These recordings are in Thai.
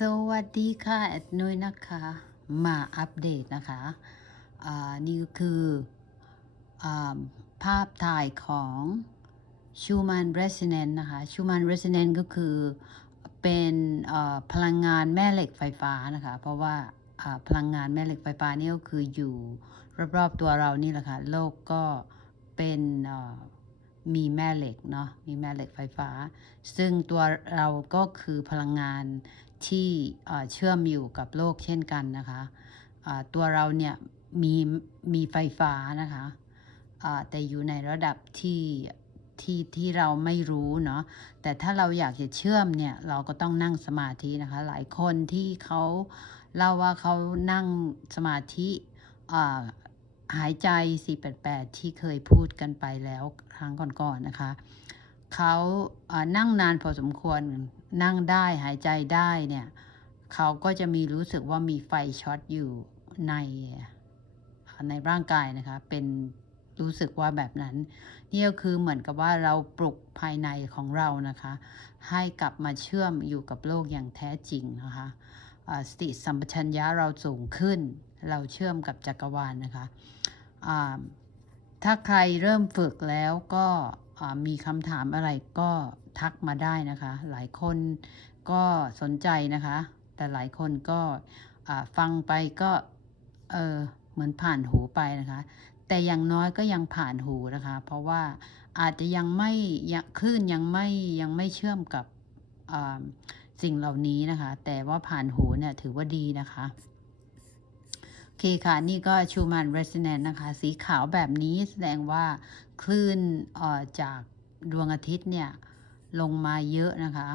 สวัสดีค่ะแอดนุ้ยนะคะ มาอัปเดตนะคะนี่คืออภาพถ่ายของ Schumann Resonance นะคะ Schumann Resonance ก็คือเป็นพลังงานแม่เหล็กไฟฟ้านะคะ เพราะว่าพลังงานแม่เหล็กไฟฟ้านี่ก็คืออยู่รอบๆตัวเรานี่แหละค่ะโลกก็เป็นมีแม่เหล็กเนาะมีแม่เหล็กไฟฟ้า ซึ่งตัวเราก็คือพลังงาน ที่เชื่อมอยู่กับโลกเช่นกันนะคะอ่าตัวเราเนี่ยมีมีไฟฟ้านะคะอ่าแต่อยู่ในระดับที่ที่ที่เราไม่รู้เนาะแต่ถ้าเราอยากจะเชื่อมเนี่ยเราก็ต้องนั่งสมาธินะคะ หลายคนที่เขาเล่าว่าเขานั่งสมาธิหายใจ 488 ที่เคยพูดกันไปแล้วครั้งก่อนๆนะคะ เขานั่งนานพอสมควรนั่งได้หายใจได้เนี่ยเขาก็จะมีรู้สึกว่ามีไฟช็อตอยู่ในในร่างกายนะคะ เป็นรู้สึกว่าแบบนั้นนี่ก็คือเหมือนกับว่าเราปลุกภายในของเรานะคะ ให้กลับมาเชื่อมอยู่กับโลกอย่างแท้จริงนะคะอสติสัมปชัญญะเราสูงขึ้น เราเชื่อมกับจักรวาลนะคะ ถ้าใครเริ่มฝึกแล้วก็ มีคำถามอะไรก็ทักมาได้นะคะ หลายคนก็สนใจนะคะ แต่หลายคนก็ฟังไปก็เออเหมือนผ่านหูไปนะคะ แต่อย่างน้อยก็ยังผ่านหูนะคะ เพราะว่าอาจจะยังไม่คลื่นยังไม่ยังไม่เชื่อมกับสิ่งเหล่านี้นะคะ แต่ว่าผ่านหูเนี่ยถือว่าดีนะคะ โอเคค่ะ นี่ก็ชูมัน Resonance นะคะ สีขาวแบบนี้แสดงว่าคลื่นเอ่อจากดวงอาทิตย์เนี่ย ลงมาเยอะนะคะ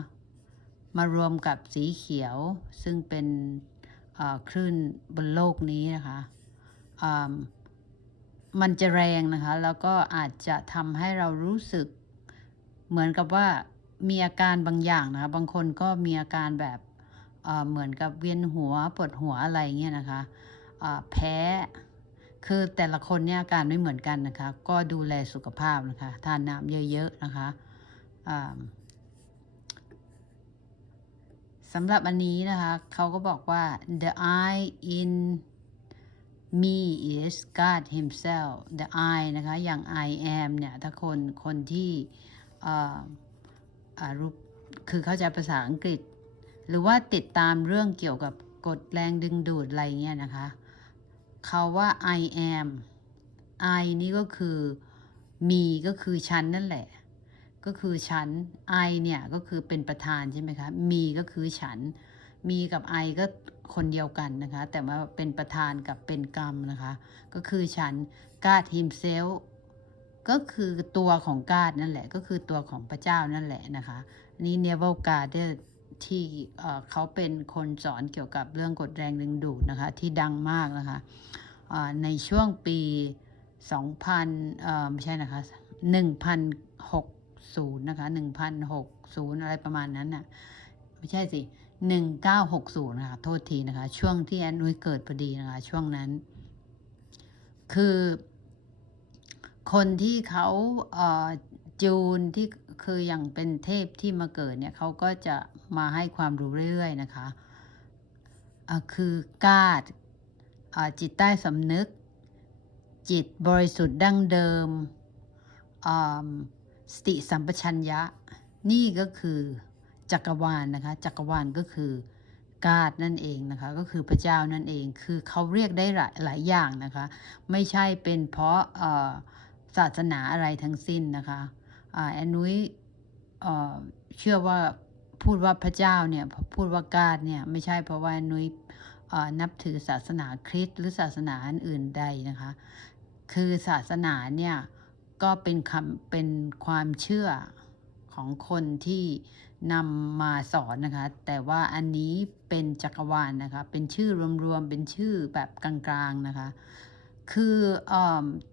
มารวมกับสีเขียวซึ่งเป็นเอ่อคลื่นบนโลกนี้นะคะอ่ามันจะแรงนะคะ แล้วก็อาจจะทำให้เรารู้สึกเหมือนกับว่ามีอาการบางอย่างนะคะ บางคนก็มีอาการแบบเอ่อเหมือนกับเวียนหัวปวดหัวอะไรเงี้ยนะคะ แพ้ คือแต่ละคนเนี่ยอาการไม่เหมือนกันนะคะ ก็ดูแลสุขภาพนะคะทานน้ำเยอะๆนะคะสำหรับอันนี้นะคะเขาก็บอกว่า the I in me is God himself the I นะคะ อย่าง I am เนี่ย ถ้าคน คนที่รู้คือเข้าใจภาษาอังกฤษ หรือว่าติดตามเรื่องเกี่ยวกับกฎแรงดึงดูดอะไรเงี้ยนะคะ เขาว่า I am I นี่ก็คือ me ก็คือฉันนั่นแหละ ก็คือฉัน I เนี่ยก็คือเป็นประธานใช่ไหมคะ me ก็คือฉัน me กับ I ก็คนเดียวกันนะคะ แต่ว่าเป็นประธานกับเป็นกรรมนะคะ ก็คือฉัน God himself ก็คือตัวของ God นั่นแหละ ก็คือตัวของพระเจ้านั่นแหละนะคะ นี่ Neville Goddard อเขาเป็นคนสอนเกี่ยวกับเรื่องกฎแรงดึงดูดนะคะ ที่ดังมากนะคะในช่วงปี 2000เอ่อไม่ใช่นะคะ1,060นะคะ1,060 อะไรประมาณนั้นน่ะไม่ใช่สิ 1960นะคะโทษทีนะคะ ช่วงที่แอนนุ้ยเกิดพอดีนะคะ ช่วงนั้น คือคนที่เขาเอ่อจูนที่ คืออย่างเป็นเทพที่มาเกิดเนี่ยเขาก็จะมาให้ความรู้เรื่อยๆนะคะอะคือกาดอ่าจิตใต้สำนึก จิตบริสุทธิ์ดั้งเดิมอ่าสติสัมปชัญญะ นี่ก็คือจักรวาลนะคะจักรวาลก็คือกาดนั่นเองนะคะก็คือพระเจ้านั่นเองคือเขาเรียกได้หลายหลายอย่างนะคะ ไม่ใช่เป็นเพราะศาสนาอะไรทั้งสิ้นนะคะ แอนนุ้ยเชื่อว่าพูดว่าพระเจ้าเนี่ยพูดว่ากาดเนี่ยไม่ใช่เพราะว่าแอนนุ้ยนับถือศาสนาคริสต์หรือศาสนาอื่นใดนะคะ คือศาสนาเนี่ยก็เป็นคำเป็นความเชื่อของคนที่นำมาสอนนะคะ แต่ว่าอันนี้เป็นจักรวาลนะคะ เป็นชื่อรวมๆ เป็นชื่อแบบกลางๆนะคะ คืออ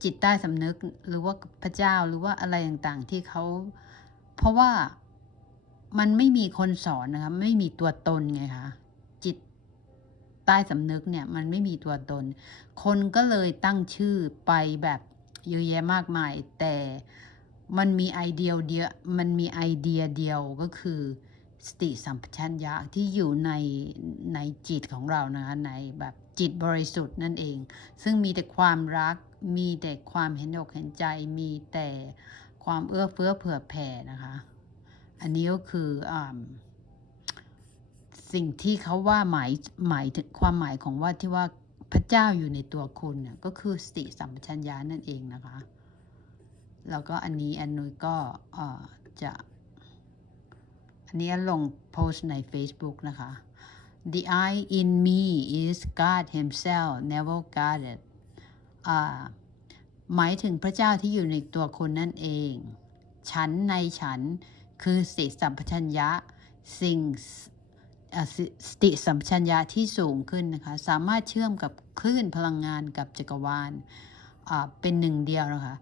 จิตใต้สำนึกหรือว่าพระเจ้าหรือว่าอะไรต่างๆ ที่เขาเพราะว่ามันไม่มีคนสอนนะคะไม่มีตัวตนไงคะจิตใต้สำนึกเนี่ย มันไม่มีตัวตน คนก็เลยตั้งชื่อไปแบบเยอะแยะมากมาย แต่มันมีไอเดียเดียวมันมีไอเดียเดียวก็คือสติสัมปชัญญะที่อยู่ในในจิตของเรานะคะในแบบ จิตบริสุทธิ์นั่นเอง ซึ่งมีแต่ความรัก มีแต่ความเห็นอกเห็นใจ มีแต่ความเอื้อเฟื้อเผื่อแผ่นะคะ อันนี้ก็คืออ่าสิ่งที่เขาว่าหมายหมายถึงความหมายของว่าที่ว่าพระเจ้าอยู่ในตัวคุณน่ะก็คือสติสัมปชัญญะนั่นเองนะคะ แล้วก็อันนี้อันนุยก็อ่อจะ อันนี้ลงโพสต์ใน Facebook นะคะ The I in me is God Himself never guarded หมายถึงพระเจ้าที่อยู่ในตัวคนนั่นเอง ฉันในฉันคือสติสัมปชัญญะ สิ่งสติสัมปชัญญะที่สูงขึ้นนะคะ สามารถเชื่อมกับคลื่นพลังงานกับจักรวาลเป็นหนึ่งเดียวนะคะ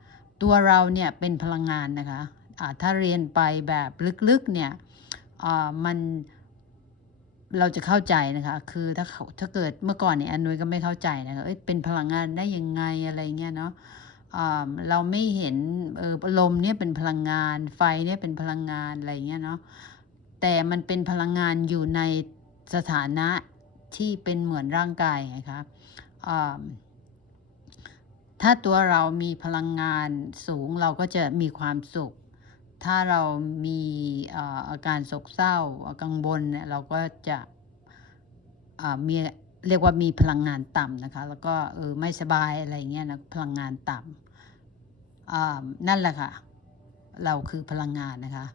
ตัวเราเนี่ยเป็นพลังงานนะคะอ่าถ้าเรียนไปแบบลึกๆเนี่ยมัน เราจะเข้าใจนะคะ คือถ้าเขาถ้าเกิดเมื่อก่อนเนี่ยอันนุยก็ไม่เข้าใจนะคะเอ้ยเป็นพลังงานได้ยังไงอะไรเงี้ยเนาะอ่าเราไม่เห็นเออลมเนี่ยเป็นพลังงาน ไฟเนี่ยเป็นพลังงานอะไรเงี้ยเนาะแต่มันเป็นพลังงานอยู่ในสถานะที่เป็นเหมือนร่างกายไงคะอ่าถ้าตัวเรามีพลังงานสูงเราก็จะมีความสุข ถ้าเรามีอาการโศกเศร้ากังวลเนี่ยเราก็จะมีเรียกว่ามีพลังงานต่ำนะคะ แล้วก็เออไม่สบายอะไรเงี้ยนะพลังงานต่ำนั่นแหละค่ะ เราคือพลังงานนะคะ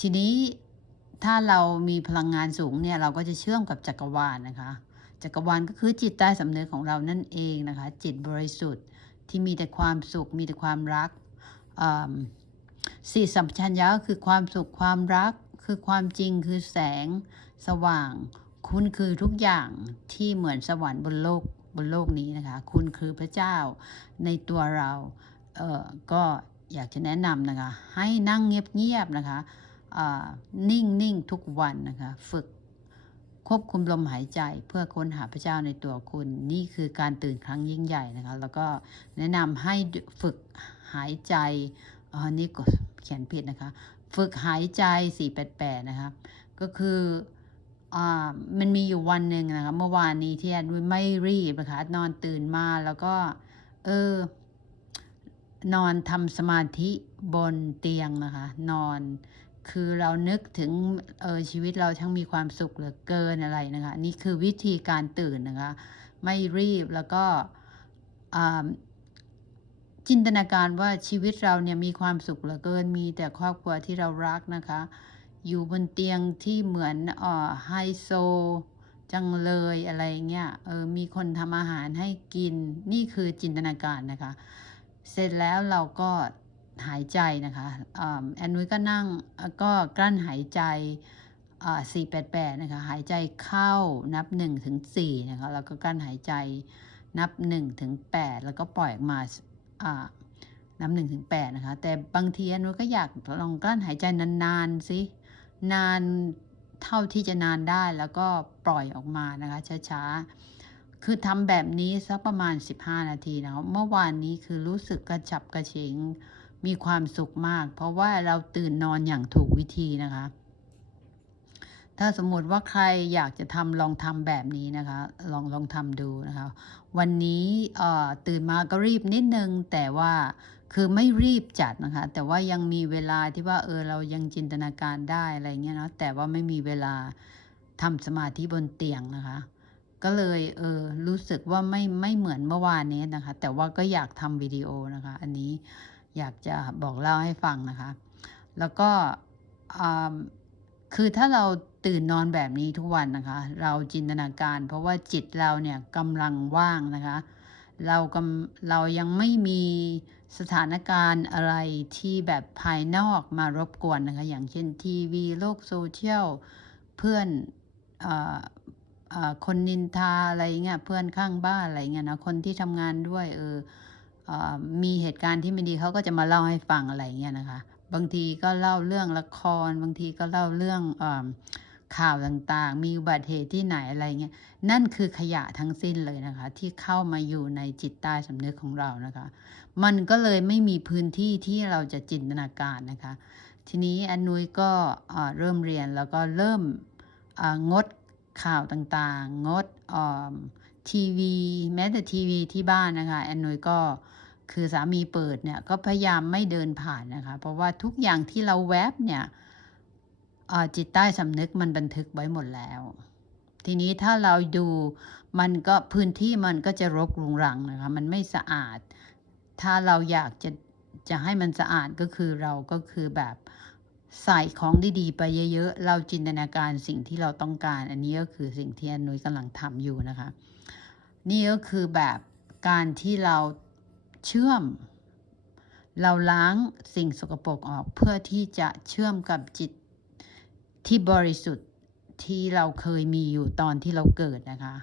ทีนี้ถ้าเรามีพลังงานสูงเนี่ยเราก็จะเชื่อมกับจักรวาลนะคะ จักรวาลก็คือจิตใต้สำนึกของเรานั่นเองนะคะ จิตบริสุทธิ์ที่มีแต่ความสุขมีแต่ความรักอ สี่สัมปชัญญะก็คือความสุขความรัก คือความจริงคือแสง สว่าง คุณคือทุกอย่างที่เหมือนสวรรค์บนโลกบนโลกนี้นะคะ คุณคือพระเจ้าในตัวเราเออก็อยากจะแนะนำนะคะ ให้นั่งเงียบๆนะคะอ่านิ่งๆทุกวันนะคะ ฝึกควบคุมลมหายใจเพื่อค้นหาพระเจ้าในตัวคุณ นี่คือการตื่นครั้งยิ่งใหญ่นะคะ แล้วก็แนะนำให้ฝึกหายใจออนี่ก็ เขียนผิดนะคะ ฝึกหายใจ 488 นะคะ ก็คืออ่ามันมีอยู่วันหนึ่งนะคะ เมื่อวานนี้ที่แอนไม่รีบนะคะ นอนตื่นมาแล้วก็ เออ นอนทำสมาธิบนเตียงนะคะ นอนคือเรานึกถึงเออชีวิตเราทั้งมีความสุขเหลือเกินอะไรนะคะ นี่คือวิธีการตื่นนะคะ ไม่รีบแล้วก็อ่า จินตนาการว่าชีวิตเราเนี่ยมีความสุขเหลือเกิน มีแต่ครอบครัวที่เรารักนะคะ อยู่บนเตียงที่เหมือนออไฮโซ จังเลยอะไรเงี้ย เออ มีคนทำอาหารให้กิน นี่คือจินตนาการนะคะ เสร็จแล้วเราก็หายใจนะคะแอนนุ้ยก็นั่งก็กลั้นหายใจอ่า488นะคะ หายใจเข้านับ1ถึง4นะคะ แล้วก็กลั้นหายใจนับ1ถึง8แล้วก็ปล่อยออกมา อ่านับ1ถึง8นะคะ แต่บางทีอนนุ้ยก็อยากลองกลั้นหายใจนานๆสินานเท่าที่จะนานได้แล้วก็ปล่อยออกมานะคะช้าๆ คือทำแบบนี้สักประมาณ 15 นาทีนะเมื่อวานนี้คือรู้สึกกระฉับกระเฉงมีความสุขมาก เพราะว่าเราตื่นนอนอย่างถูกวิธีนะคะ ถ้าสมมติว่าใครอยากจะทำลองทำแบบนี้นะคะ ลองลองทำดูนะคะ วันนี้ตื่นมาก็รีบนิดนึง แต่ว่าคือไม่รีบจัดนะคะ แต่ว่ายังมีเวลาที่ว่าเออเรายังจินตนาการได้อะไรเงี้ยเนาะแต่ว่าไม่มีเวลาทำสมาธิบนเตียงนะคะ ก็เลยเออรู้สึกว่าไม่ไม่เหมือนเมื่อวานนี้นะคะ แต่ว่าก็อยากทำวิดีโอนะคะ อันนี้อยากจะบอกเล่าให้ฟังนะคะ แล้วก็คือถ้าเรา ตื่นนอนแบบนี้ทุกวันนะคะ เราจินตนาการ เพราะว่าจิตเราเนี่ยกำลังว่างนะคะ เรากำเรายังไม่มีสถานการณ์อะไรที่แบบภายนอกมารบกวนนะคะ อย่างเช่นทีวีโลกโซเชียลเพื่อนออคนนินทาอะไรเงี้ยเพื่อนข้างบ้านอะไรเงี้ยนะคนที่ทำงานด้วยเอออมีเหตุการณ์ที่ไม่ดีเขาก็จะมาเล่าให้ฟังอะไรเงี้ยนะคะ บางทีก็เล่าเรื่องละคร บางทีก็เล่าเรื่องอ ข่าวต่างๆ มีอุบัติเหตุที่ไหนอะไรเงี้ย นั่นคือขยะทั้งสิ้นเลยนะคะ ที่เข้ามาอยู่ในจิตใต้สำนึกของเรานะคะ มันก็เลยไม่มีพื้นที่ที่เราจะจินตนาการนะคะ ทีนี้อันนุ้ยก็เริ่มเรียนแล้วก็เริ่มงดข่าวต่างๆ งดทีวีแม้แต่ทีวีที่บ้านนะคะอันนุ้ยก็คือสามีเปิดเนี่ยก็พยายามไม่เดินผ่านนะคะ เพราะว่าทุกอย่างที่เราแวบเนี่ย จิตใต้สำนึกมันบันทึกไว้หมดแล้ว ทีนี้ถ้าเราดูมันก็พื้นที่มันก็จะรกรุงรังนะคะมันไม่สะอาด ถ้าเราอยากจะจะให้มันสะอาดก็คือเราก็คือแบบใส่ของดีๆ ไปเยอะๆ เราจินตนาการสิ่งที่เราต้องการ อันนี้ก็คือสิ่งที่อนุยกำลังทำอยู่นะคะ นี่ก็คือแบบการที่เราเชื่อม เราล้างสิ่งสกปรกออกเพื่อที่จะเชื่อมกับจิต ที่บริสุทธิ์ที่เราเคยมีอยู่ตอนที่เราเกิดนะคะ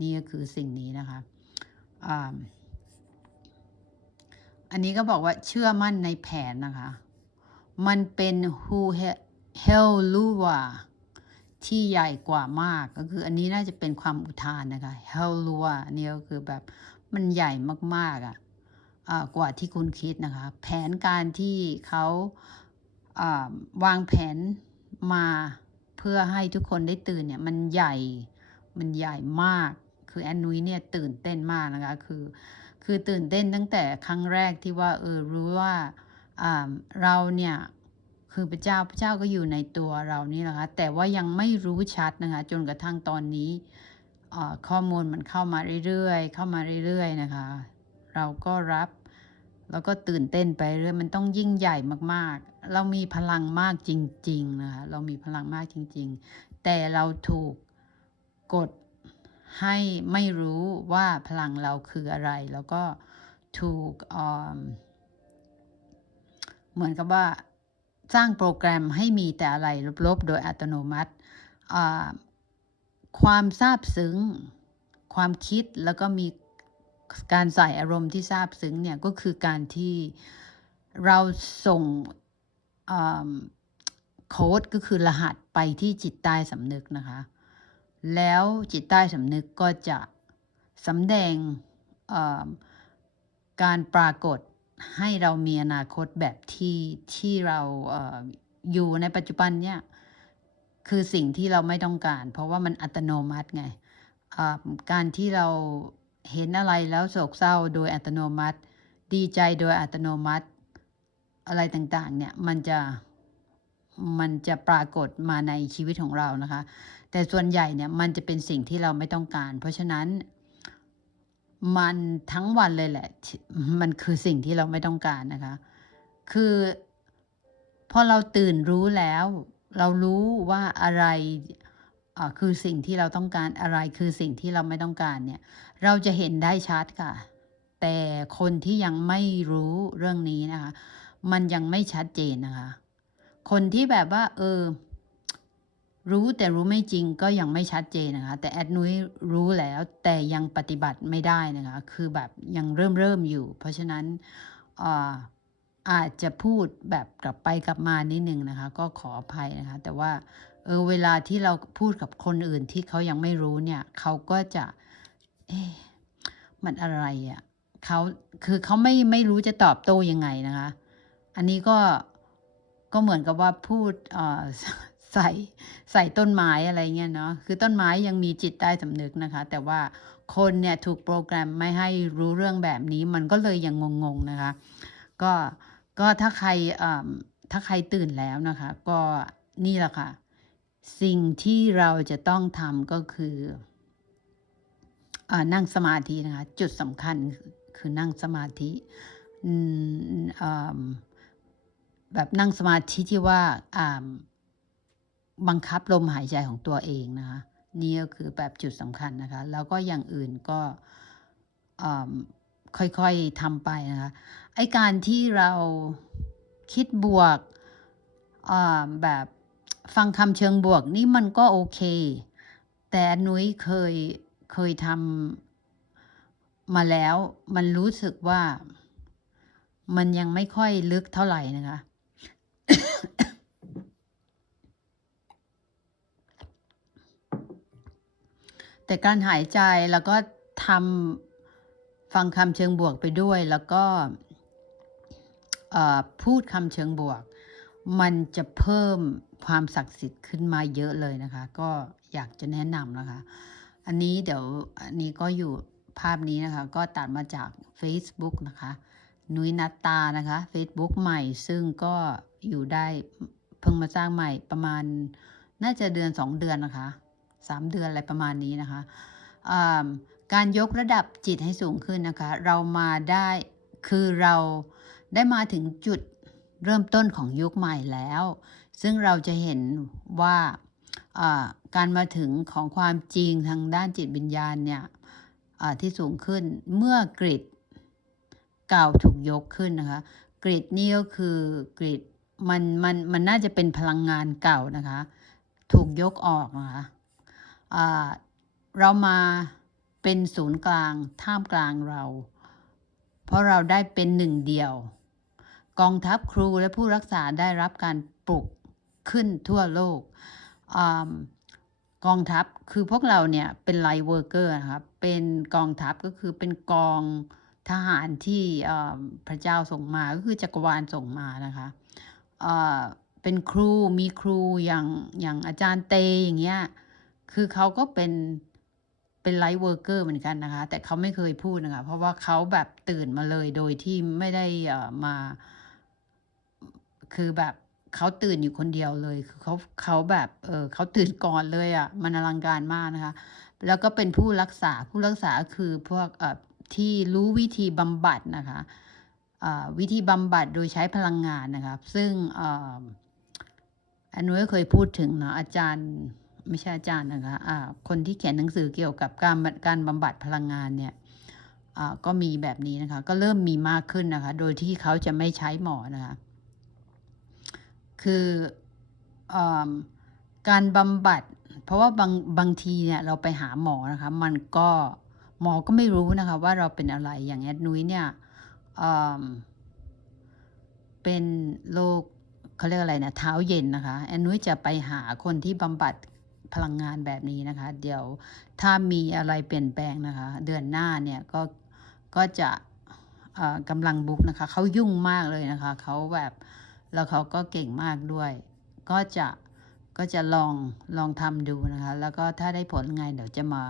นี่ก็คือสิ่งนี้นะคะอันนี้ก็บอกว่าเชื่อมั่นในแผนนะคะ มันเป็น who h e l l u w a ที่ใหญ่กว่ามากก็คืออันนี้น่าจะเป็นความอุทานนะคะ h e l l u w a นี่ก็คือแบบมันใหญ่มากๆอะ่ะกว่าที่คุณคิดนะคะ แผนการที่เขาวางแผน มาเพื่อให้ทุกคนได้ตื่นเนี่ยมันใหญ่มันใหญ่มาก คือแอนนุ้ยเนี่ยตื่นเต้นมากนะคะคือคือตื่นเต้นตั้งแต่ครั้งแรกที่ว่าเออรู้ว่าเราเนี่ยคือพระเจ้าพระเจ้าก็อยู่ในตัวเรานี่นะคะแต่ว่ายังไม่รู้ชัดนะคะจนกระทั่งตอนนี้ข้อมูลมันเข้ามาเรื่อยๆ เข้ามาเรื่อยๆนะคะ เราก็รับแล้วก็ตื่นเต้นไปเรื่อยมันต้องยิ่งใหญ่มากๆ เรามีพลังมากจริง ๆ นะคะ เรามีพลังมากจริง ๆ แต่เราถูกกดให้ไม่รู้ว่าพลังเราคืออะไร แล้วก็ถูกเหมือนกับว่าสร้างโปรแกรมให้มีแต่อะไรลบๆ โดยอัตโนมัติ ความซาบซึ้ง ความคิดแล้วก็มีการใส่อารมณ์ที่ซาบซึ้งเนี่ยก็คือการที่เราส่ง โค้ดก็คือรหัสไปที่จิตใต้สำนึกนะคะ แล้วจิตใต้สำนึกก็จะสำแดงการปรากฏให้เรามีอนาคตแบบที่ที่เราเออยู่ในปัจจุบันเนี่ยคือสิ่งที่เราไม่ต้องการ เพราะว่ามันอัตโนมัติไงการที่เราเห็นอะไรแล้วโศกเศร้าโดยอัตโนมัติ ดีใจโดยอัตโนมัติ อะไรต่างๆเนี่ยมันจะมันจะปรากฏมาในชีวิตของเรานะคะ แต่ส่วนใหญ่เนี่ยมันจะเป็นสิ่งที่เราไม่ต้องการ เพราะฉะนั้นมันทั้งวันเลยแหละ มันคือสิ่งที่เราไม่ต้องการนะคะ คือพอเราตื่นรู้แล้ว เรารู้ว่าอะไรคือสิ่งที่เราต้องการอะไรคือสิ่งที่เราไม่ต้องการเนี่ย เราจะเห็นได้ชัดค่ะ แต่คนที่ยังไม่รู้เรื่องนี้นะคะ มันยังไม่ชัดเจนนะคะ คนที่แบบว่า เออ รู้แต่รู้ไม่จริงก็ยังไม่ชัดเจนนะคะ แต่แอดนุ้ยรู้แล้วแต่ยังปฏิบัติไม่ได้นะคะ คือแบบยังเริ่มเริ่มอยู่ เพราะฉะนั้นอาอาจจะพูดแบบกลับไปกลับมานิดนึงนะคะ ก็ขออภัยนะคะ แต่ว่าเออเวลาที่เราพูดกับคนอื่นที่เขายังไม่รู้เนี่ยเขาก็จะเอ๊มันอะไรอะ่ะเขาคือเขาไม่ไม่รู้จะตอบโต้ยังไงนะคะ อันนี้ก็ก็เหมือนกับว่าพูดใส่ใส่ต้นไม้อะไรเงี้ยเนาะคือต้นไม้ยังมีจิตใต้สำนึกนะคะ แต่ว่าคนเนี่ยถูกโปรแกรมไม่ให้รู้เรื่องแบบนี้ มันก็เลยยังงงๆนะคะ ก็ก็ถ้าใครถ้าใครตื่นแล้วนะคะ ก็นี่แหละค่ะ สิ่งที่เราจะต้องทำก็คืออนั่งสมาธินะคะ จุดสำคัญคือนั่งสมาธิอืม แบบนั่งสมาธิที่ว่าบังคับลมหายใจของตัวเองนะคะนี่ก็คือแบบจุดสำคัญนะคะ แล้วก็อย่างอื่นก็ค่อยๆทำไปนะคะไอการที่เราคิดบวกแบบฟังคำเชิงบวกนี่มันก็โอเค แต่นุ้ยเคยเคยทำมาแล้ว มันรู้สึกว่ามันยังไม่ค่อยลึกเท่าไหร่นะคะ แต่การหายใจแล้วก็ทำฟังคำเชิงบวกไปด้วย แล้วก็พูดคำเชิงบวก มันจะเพิ่มความศักดิ์สิทธิ์ขึ้นมาเยอะเลยนะคะ ก็อยากจะแนะนำนะคะ อันนี้เดี๋ยวอันนี้ก็อยู่ภาพนี้นะคะ ก็ตัดมาจาก Facebook นะคะ นุ้ยนัตตานะคะ Facebook ใหม่ซึ่งก็ อยู่ได้เพิ่งมาสร้างใหม่ประมาณน่าจะเดือน 2 เดือนนะคะสามเดือนอะไรประมาณนี้นะคะการยกระดับจิตให้สูงขึ้นนะคะ เรามาได้คือเราได้มาถึงจุดเริ่มต้นของยุคใหม่แล้ว ซึ่งเราจะเห็นว่าการมาถึงของความจริงทางด้านจิตวิญญาณเนี่ยที่สูงขึ้นเมื่อกริดเก่าถูกยกขึ้นนะคะกริดนี่ก็คือกริด มันมันมันน่าจะเป็นพลังงานเก่านะคะ ถูกยกออกนะคะเรามาเป็นศูนย์กลางท่ามกลางเรา เพราะเราได้เป็นหนึ่งเดียว กองทัพครูและผู้รักษาได้รับการปลุกขึ้นทั่วโลกอกองทัพคือพวกเราเนี่ยเป็นไลท์เวอร์เกอร์นะครับเป็นกองทัพก็คือเป็นกองทหารที่พระเจ้าส่งมาก็คือจักรวาลส่งมานะคะ เป็นครูมีครูอย่างอย่างอาจารย์เตอย่างเงี้ยคือเขาก็เป็นเป็นไลท์เวอร์กเกอร์เหมือนกันนะคะ แต่เขาไม่เคยพูดนะคะ เพราะว่าเขาแบบตื่นมาเลยโดยที่ไม่ได้อ่อมา คือแบบเขาตื่นอยู่คนเดียวเลย คือเขาเขาแบบเออเขาตื่นก่อนเลยอะ่ะ มันอลังการมากนะคะ แล้วก็เป็นผู้รักษาผู้รักษาคือพวกเอ่อที่รู้วิธีบำบัดนะคะ วิธีบำบัดโดยใช้พลังงานนะคะซึ่งอันนุ้ยเคยพูดถึงเนาะอาจารย์ไม่ใช่อาจารย์นะคะอ่าคนที่เขียนหนังสือเกี่ยวกับการการบำบัดพลังงานเนี่ยก็มีแบบนี้นะคะ ก็เริ่มมีมากขึ้นนะคะ โดยที่เขาจะไม่ใช้หมอนะคะ คืออการบำบัด เพราะว่าบางบางทีเนี่ยเราไปหาหมอนะคะ มันก็หมอก็ไม่รู้นะคะ ว่าเราเป็นอะไรอย่างแอดนุ้ยเนี่ย เป็นโรคเขาเรียกอะไรนะเท้าเย็นนะคะแอนนุ้ยจะไปหาคนที่บำบัดพลังงานแบบนี้นะคะ เดี๋ยวถ้ามีอะไรเปลี่ยนแปลงนะคะ เดือนหน้าเนี่ยก็ก็จะกำลังบุกนะคะเขายุ่งมากเลยนะคะเขาแบบแล้วเขาก็เก่งมากด้วย ก็จะก็จะลองลองทำดูนะคะ แล้วก็ถ้าได้ผลไงเดี๋ยวจะมา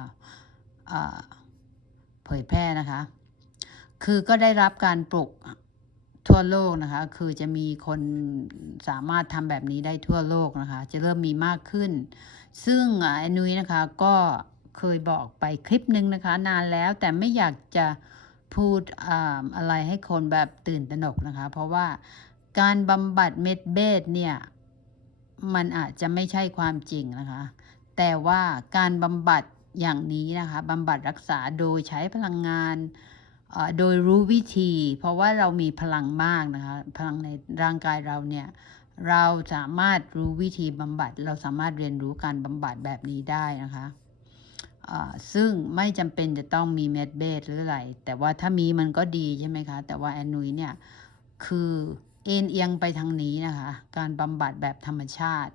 เอ่อเผยแพร่นะคะ คือก็ได้รับการปลุกทั่วโลกนะคะ คือจะมีคนสามารถทำแบบนี้ได้ทั่วโลกนะคะ จะเริ่มมีมากขึ้น ซึ่งอ่าไอ้นุ้ยนะคะก็เคยบอกไปคลิปหนึ่งนะคะ นานแล้วแต่ไม่อยากจะพูดอาอะไรให้คนแบบตื่นตระหนกนะคะ เพราะว่าการบำบัดเม็ดเบสเนี่ยมันอาจจะไม่ใช่ความจริงนะคะ แต่ว่าการบำบัดอย่างนี้นะคะบำบัดรักษาโดยใช้พลังงาน โดยรู้วิธี เพราะว่าเรามีพลังมากนะคะพลังในร่างกายเราเนี่ยเราสามารถรู้วิธีบำบัด เราสามารถเรียนรู้การบำบัดแบบนี้ได้นะคะซึ่งไม่จำเป็นจะต้องมีเม็ดเบสหรืออะไร แต่ว่าถ้ามีมันก็ดีใช่ไหมคะ แต่ว่าแอนนุยเนี่ยคือเอ็นเอียงไปทางนี้นะคะ การบำบัดแบบธรรมชาติ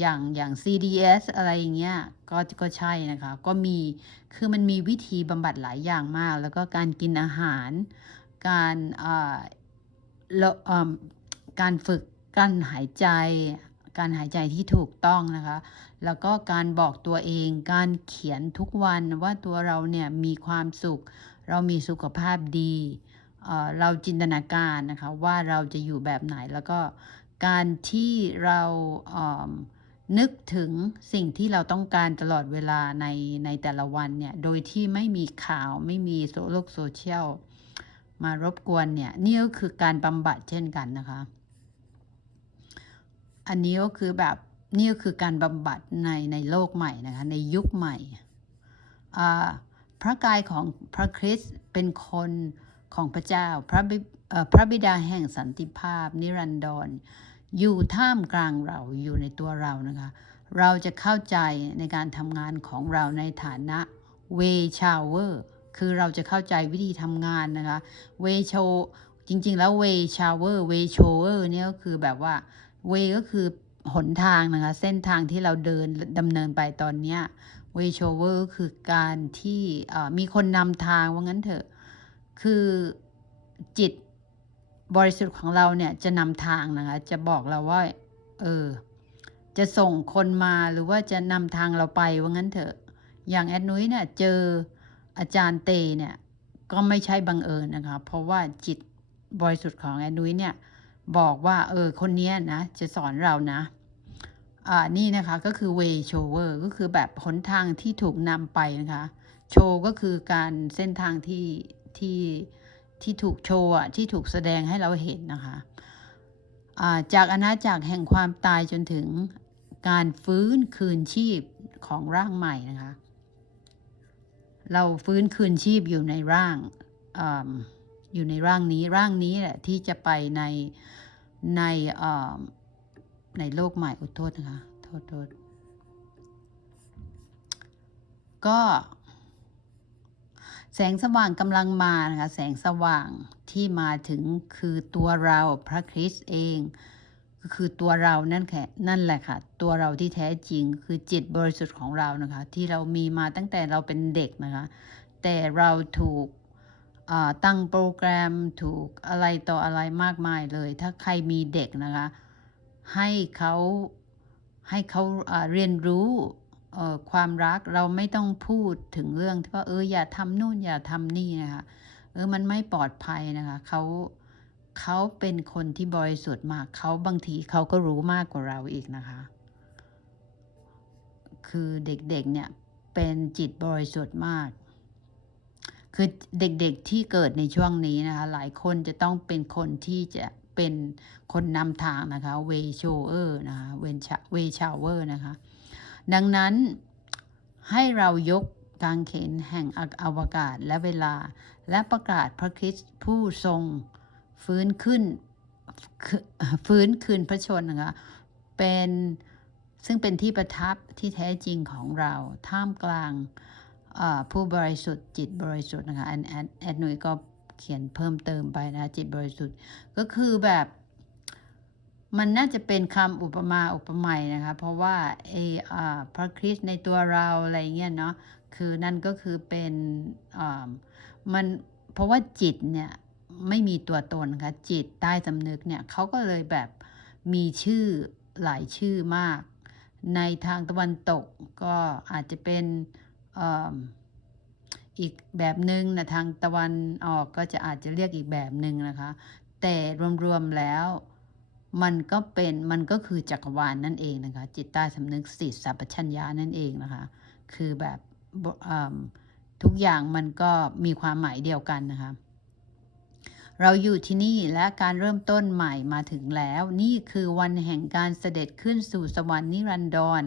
อย่างอย่าง CDS อะไรอย่างเงี้ยก็ก็ใช่นะคะ ก็มีคือมันมีวิธีบำบัดหลายอย่างมาก แล้วก็การกินอาหาร การอ่าแล้วอ่าการฝึกการหายใจ การหายใจที่ถูกต้องนะคะ แล้วก็การบอกตัวเอง การเขียนทุกวันว่าตัวเราเนี่ยมีความสุข เรามีสุขภาพดีเอ่อเราจินตนาการนะคะว่าเราจะอยู่แบบไหนแล้วก็การที่เราเนึกถึงสิ่งที่เราต้องการตลอดเวลาในในแต่ละวันเนี่ย โดยที่ไม่มีข่าวไม่มีโซโลกโซเชียลมารบกวนเนี่ย นี่ก็คือการบำบัดเช่นกันนะคะ อันนี้ก็คือแบบนี่ก็คือการบำบัดในในโลกใหม่นะคะ ในยุคใหม่ พระกายของพระคริสต์เป็นคนของพระเจ้า พระพระบิดาแห่งสันติภาพ นิรันดร อยู่ท่ามกลางเราอยู่ในตัวเรานะคะ เราจะเข้าใจในการทำงานของเราในฐานะเวชาวเวอร์คือเราจะเข้าใจวิธีทำงานนะคะเวโชจริง ๆ แล้วเวชาวเวอร์เวโชเวอร์เนี่ยก็คือแบบว่าเวก็คือหนทางนะคะ เส้นทางที่เราเดินดำเนินไปตอนเนี้ยเวโชเวอร์คือการที่มีคนนำทางว่างั้นเถอะ คือจิต บริสุทธิ์ของเราเนี่ยจะนำทางนะคะ จะบอกเราว่า เออ จะส่งคนมาหรือว่าจะนำทางเราไปว่างั้นเถอะ อย่างแอดนุ้ยเนี่ยเจออาจารย์เตเนี่ย ก็ไม่ใช่บังเอิญนะคะ เพราะว่าจิตบริสุทธิ์ของแอดนุ้ยเนี่ย บอกว่า เออ คนเนี้ยนะ จะสอนเรานะอ่านี่นะคะก็คือ way shower ก็คือแบบหนทางที่ถูกนำไปนะคะ โชก็คือการเส้นทางที่ที่ ที่ถูกโชว์ที่ถูกแสดงให้เราเห็นนะคะจากอาณาจักรแห่งความตายจนถึงการฟื้นคืนชีพของร่างใหม่นะคะ เราฟื้นคืนชีพอยู่ในร่างออยู่ในร่างนี้ร่างนี้แหละที่จะไปในในในโลกใหม่อุดโทษนะคะโทษโทษก็ แสงสว่างกำลังมานะคะแสงสว่างที่มาถึงคือตัวเราพระคริสต์เองก็คือตัวเรานั่นแค่นั่นแหละค่ะ ตัวเราที่แท้จริงคือจิตบริสุทธิ์ของเรานะคะ ที่เรามีมาตั้งแต่เราเป็นเด็กนะคะ แต่เราถูกตั้งโปรแกรมถูกอะไรต่ออะไรมากมายเลย ถ้าใครมีเด็กนะคะ ให้เขาให้เขาเรียนรู้ ความรักเราไม่ต้องพูดถึงเรื่องที่ว่าเอออย่าทำนู่นอย่าทำนี่นะคะเออมันไม่ปลอดภัยนะคะเขาเขาเป็นคนที่บริสุทธิ์มากเขาบางทีเขาก็รู้มากกว่าเราอีกนะคะ คือเด็กๆเนี่ยเป็นจิตบริสุทธิ์มาก คือเด็กๆที่เกิดในช่วงนี้นะคะ หลายคนจะต้องเป็นคนที่จะเป็นคนนำทางนะคะ เวโชเออร์นะคะ เวนชเวชาวเวอร์นะคะ ดังนั้นให้เรายกกางเขนแห่งอวกาศและเวลา และประกาศพระคริสต์ผู้ทรงฟื้นขึ้นฟื้นคืนพระชนนะคะเป็นซึ่งเป็นที่ประทับที่แท้จริงของเรา ท่ามกลางผู้บริสุทธิ์จิตบริสุทธิ์นะคะแอนแอนแอนหนุ่ยก็เขียนเพิ่มเติมไปนะจิตบริสุทธิ์ก็คือแบบ มันน่าจะเป็นคำอุปมาอุปไมยนะคะ เพราะว่าไออพระคริสต์ในตัวเราอะไรเงี้ยเนาะคือนั่นก็คือเป็นมันเพราะว่าจิตเนี่ยไม่มีตัวตนนะคะจิตใต้สำนึกเนี่ยเขาก็เลยแบบมีชื่อหลายชื่อมาก ในทางตะวันตกก็อาจจะเป็นอีกแบบหนึ่งนะทางตะวันออกก็จะอาจจะเรียกอีกแบบหนึ่งนะคะ แต่รวมๆแล้ว มันก็เป็นมันก็คือจักรวาลนนั่นเองนะคะ จิตใต้สำนึกสติสัพพัญญานั่นเองนะคะ คือแบบทุกอย่างมันก็มีความหมายเดียวกันนะคะ เราอยู่ที่นี่และการเริ่มต้นใหม่มาถึงแล้ว นี่คือวันแห่งการเสด็จขึ้นสู่สวรรค์นิรันดร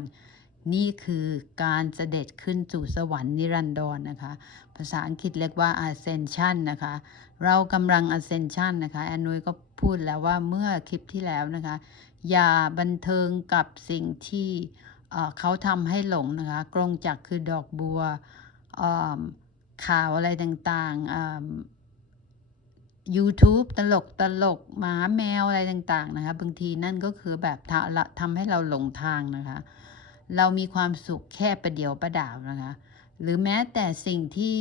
นี่คือการเสด็จขึ้นสู่สวรรค์นิรันดรนะคะ ภาษาอังกฤษเรียกว่า ascension นะคะ เรากำลัง ascension นะคะแอนนุยก็พูดแล้วว่าเมื่อคลิปที่แล้วนะคะ อย่าบันเทิงกับสิ่งที่เขาทำให้หลงนะคะ กรงจักรคือดอกบัวข่าวอะไรต่างๆ YouTube ตลกตลกหมาแมวอะไรต่างๆนะคะ บางทีนั่นก็คือแบบทำให้เราหลงทางนะคะ เรามีความสุขแค่ประเดียวประดาวนะคะ หรือแม้แต่สิ่งที่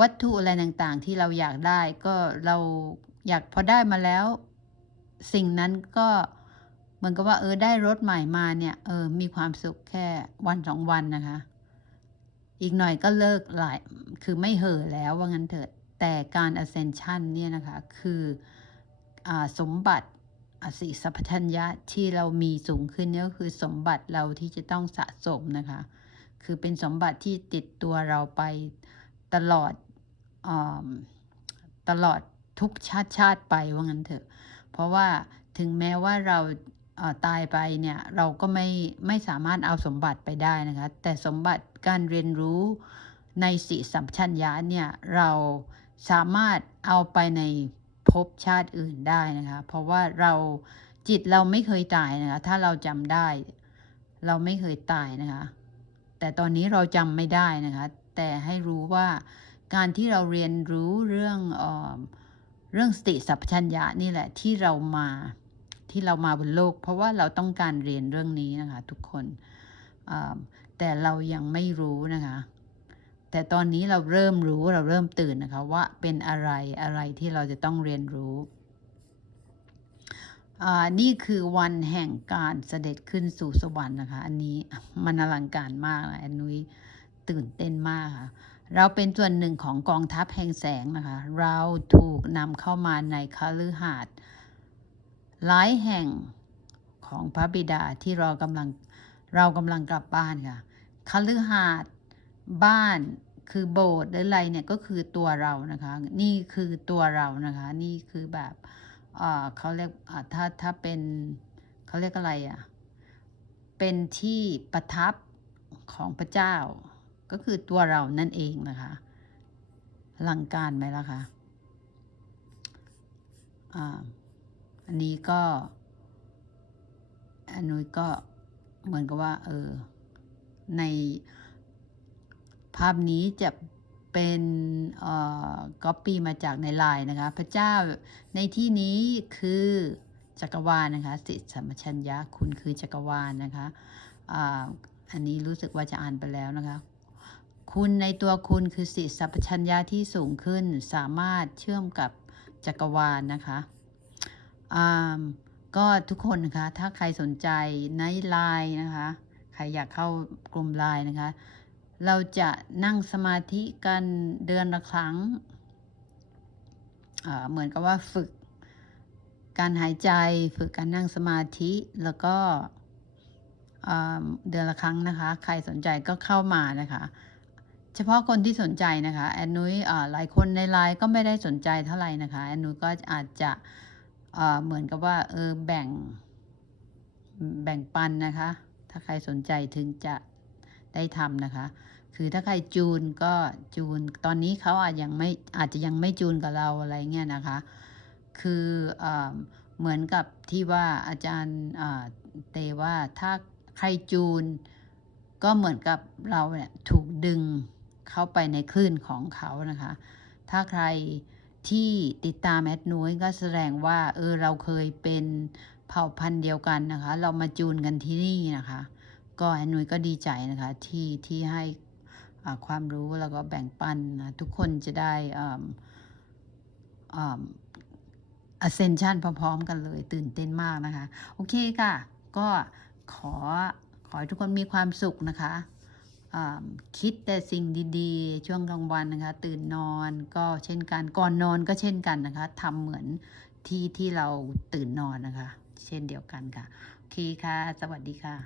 วัตถุอะไรต่างๆ ที่เราอยากได้ก็เราอยากพอได้มาแล้ว สิ่งนั้นก็เหมือนกับว่าเออได้รถใหม่มาเนี่ยเออมีความสุขแค่วันสองวันนะคะ อีกหน่อยก็เลิกหลายคือไม่เห่อแล้วว่างั้นเถิดแต่การ ascension เนี่ยนะคะคืออสมบัติ อสิสัพพัญญะที่เรามีสูงขึ้นนี่ก็คือสมบัติเราที่จะต้องสะสมนะคะ คือเป็นสมบัติที่ติดตัวเราไปตลอดอตลอดทุกชาติชาติไปว่างั้นเถอะ เพราะว่าถึงแม้ว่าเราเตายไปเนี่ยเราก็ไม่ไม่สามารถเอาสมบัติไปได้นะคะ แต่สมบัติการเรียนรู้ในสิสัมชัญญาเนี่ยเราสามารถเอาไปใน ภพชาติอื่นได้นะคะ เพราะว่าเราจิตเราไม่เคยตายนะคะ ถ้าเราจำได้ เราไม่เคยตายนะคะ แต่ตอนนี้เราจำไม่ได้นะคะ แต่ให้รู้ว่าการที่เราเรียนรู้เรื่องเออเรื่องสติสัพพัญญะนี่แหละที่เรามาที่เรามาบนโลก เพราะว่าเราต้องการเรียนเรื่องนี้นะคะ ทุกคนแต่เรายังไม่รู้นะคะ แต่ตอนนี้เราเริ่มรู้เราเริ่มตื่นนะคะว่าเป็นอะไรอะไรที่เราจะต้องเรียนรู้อ่านี่คือวันแห่งการเสด็จขึ้นสู่สวรรค์นะคะ อันนี้มันอลังการมากแอนนุ้ยตื่นเต้นมากค่ะ เราเป็นส่วนหนึ่งของกองทัพแห่งแสงนะคะ เราถูกนำเข้ามาในคฤหาสน์หลายแห่งของพระบิดาที่เรากำลังเรากำลังกลับบ้านค่ะคฤหาสน์ บ้านคือโบสถ์หรืออะไรเนี่ยก็คือตัวเรานะคะ นี่คือตัวเรานะคะ นี่คือแบบเขาเรียกถ้าถ้าเป็นเขาเรียกอะไรอะเป็นที่ประทับของพระเจ้า ก็คือตัวเรานั่นเองนะคะลังการไหมล่ะคะอ่าอันนี้ก็อันนุ้ยก็เหมือนกับว่า เออ ใน ภาพนี้จะเป็นก๊อปปี้มาจากในไลน์นะคะ พระเจ้าในที่นี้คือจักรวาลนะคะสิทธิสัมชัญญะคุณคือจักรวาลนะคะอันนี้รู้สึกว่าจะอ่านไปแล้วนะคะ คุณในตัวคุณคือสิทธิสัมปชัญญะที่สูงขึ้น สามารถเชื่อมกับจักรวาลนะคะก็ทุกคนนะคะ ถ้าใครสนใจในไลน์นะคะ ใครอยากเข้ากลุ่มไลน์นะคะ เราจะนั่งสมาธิกันเดือนละครั้ง เหมือนกับว่าฝึกการหายใจฝึกการนั่งสมาธิแล้วก็เดือนละครั้งนะคะ ใครสนใจก็เข้ามานะคะ เฉพาะคนที่สนใจนะคะแอนนุ้ยหลายคนในไลน์ก็ไม่ได้สนใจเท่าไหร่นะคะแอนนุ้ยก็อาจจะเหมือนกับว่าเออแบ่งแบ่งปันนะคะ ถ้าใครสนใจถึงจะได้ทำนะคะ คือถ้าใครจูนก็จูนตอนนี้เขาอาจยังไม่อาจจะยังไม่จูนกับเราอะไรเงี้ยนะคะ คืออเหมือนกับที่ว่าอาจารย์อ่าเตว่าถ้าใครจูน ก็เหมือนกับเราเนี่ยถูกดึงเข้าไปในคลื่นของเขานะคะ ถ้าใครที่ติดตามแอดนุ้ยก็แสดงว่าเออเราเคยเป็นเผ่าพันธุ์เดียวกันนะคะ เรามาจูนกันที่นี่นะคะ ก็แอนนุ้ยก็ดีใจนะคะที่ที่ให้ ความรู้แล้วก็แบ่งปันนะทุกคนจะได้อ่าอ่า ascension พร้อมๆกันเลย ตื่นเต้นมากนะคะ โอเคค่ะ ก็ขอขอให้ทุกคนมีความสุขนะคะ คิดแต่สิ่งดีๆ ช่วงกลางวันนะคะ ตื่นนอนก็เช่นกัน ก่อนนอนก็เช่นกันนะคะทำเหมือนที่ที่เราตื่นนอนนะคะ เช่นเดียวกันค่ะ โอเคค่ะ สวัสดีค่ะ